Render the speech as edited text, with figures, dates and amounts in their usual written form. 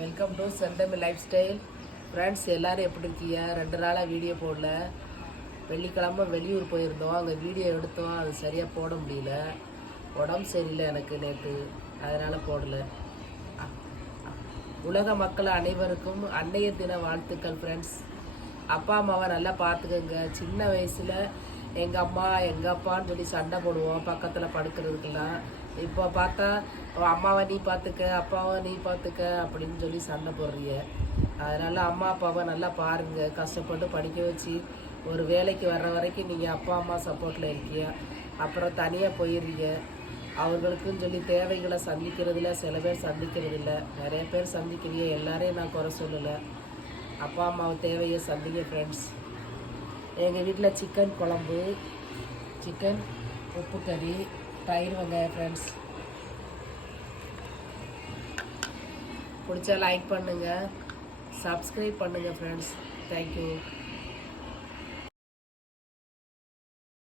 Welcome to Senthamil lifestyle. Friends, எல்லோரும் எப்படி இருக்கீங்க? 2 நாளாக வீடியோ போடல. வெள்ளிக்கிழமை வெளியூர் போயிருந்தோம், அங்கே வீடியோ எடுத்தோம், அது சரியாக போட முடியல. உடம்பு சரியில்லை எனக்கு நேற்று, அதனால் போடலை. உலக மக்கள் அனைவருக்கும் அன்னைய தின வாழ்த்துக்கள். ஃப்ரெண்ட்ஸ், அப்பா அம்மாவை நல்லா பார்த்துக்கோங்க. சின்ன வயசில் எங்கள் அம்மா எங்கள் அப்பான்னு சொல்லி சண்டை போடுவோம் பக்கத்தில் படுக்கிறதுக்கெல்லாம். இப்போ பார்த்தா அம்மாவை நீ பார்த்துக்க, அப்பாவை நீ பார்த்துக்க அப்படின்னு சொல்லி சண்டை போடுறீங்க. அதனால் அம்மா அப்பாவை நல்லா பாருங்கள். கஷ்டப்பட்டு படிக்க வச்சு ஒரு வேலைக்கு வர்ற வரைக்கும் நீங்கள் அப்பா அம்மா சப்போர்ட்டில் இருக்கீங்க. அப்புறம் தனியாக போயிடுறீங்க. அவர்களுக்குன்னு சொல்லி தேவைகளை சந்திக்கிறதில்ல, சில பேர் சந்திக்கிறதில்ல, நிறைய பேர் சந்திக்கிறீங்க. எல்லாரையும் நான் குறை சொல்லலை. அப்பா அம்மாவை தேவையை சந்திங்க. ஃப்ரெண்ட்ஸ், எங்கள் வீட்டில் சிக்கன் குழம்பு, சிக்கன் உப்பு கறி, தயிர் வெங்காயம். ஃப்ரெண்ட்ஸ், பிடிச்சா லைக் பண்ணுங்கள், சப்ஸ்கிரைப் பண்ணுங்கள். Friends, thank you.